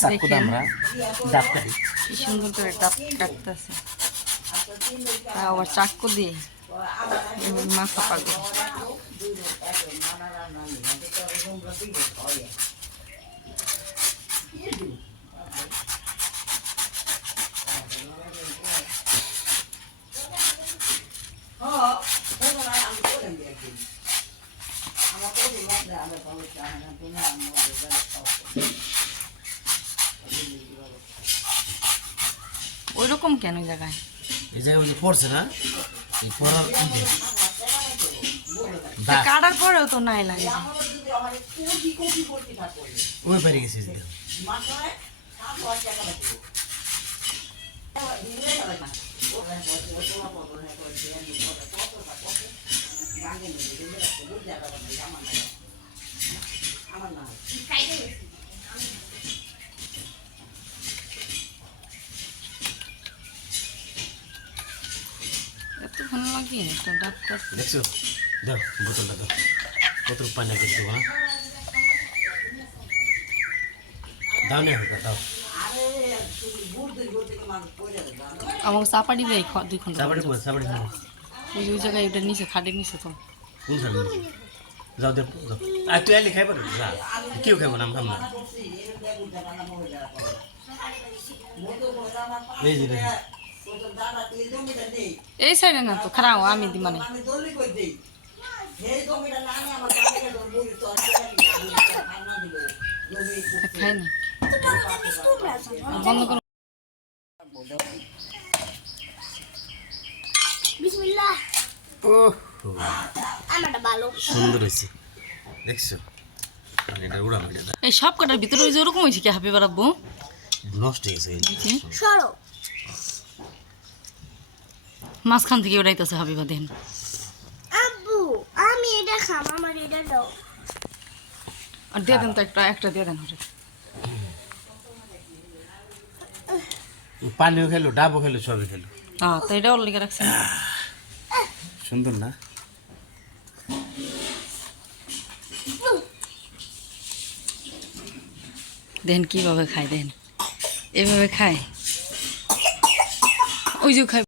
চাকু আমরা ডাব কাটি। কি সুন্দর করে ডাব কাটতেছে, আবার চাকু দিয়ে মাথা পাগল। ওই রকম কেন জায়গায় এই জায়গায় পড়ছে না, এই পড়ার কাটার পরেও তো নাই লাগে। ওই পারে গেছে। এত ভালো লাগে একটা ডাব কাটতে। দেখছো, দাও বোতলটা দাও, বোতল পানি করে দেবো না, দাও না হোক দাও। আমাকে চাপাটি দেয় 2 ঘন্টা। চাপাটি বল, চাপাটি বল। ওই জায়গায় ওটা নিচে খাটের নিচে তো কোন সামনে যাও দেব, যাও। আর তুই আলি খাই পারবি না, কেউ খাবো না, আমি খাবো না। এই যে এই সাইডে না তো খারাপ, আমি দি মানে খাই না বন্ধ করো। বিসমিল্লাহ। আমারটা ভালো সুন্দর হয়েছে, দেখছো? এটা উড়া মেরে দাও। এই সব কাটার ভিতরে ওই যে ওরকম হয়েছে কি হাফি বাড়াবো নষ্ট হয়ে গেছে। সরো। মাঝখান থেকে ওড়াইতেছে হাবিবা দেন। আব্বু আমি এটা খাম, আমার এটা দাও। আর দিয়ে দেন তো একটা দিয়ে দেন ওটা। পানিও খেলো, ডাবও খেলো, সবই খেলো। হ্যাঁ তো এটা ওর লেগে রাখছেন। সুন্দর না? দেন কিভাবে খায়, দেন এভাবে খায়, ওই যে খায়।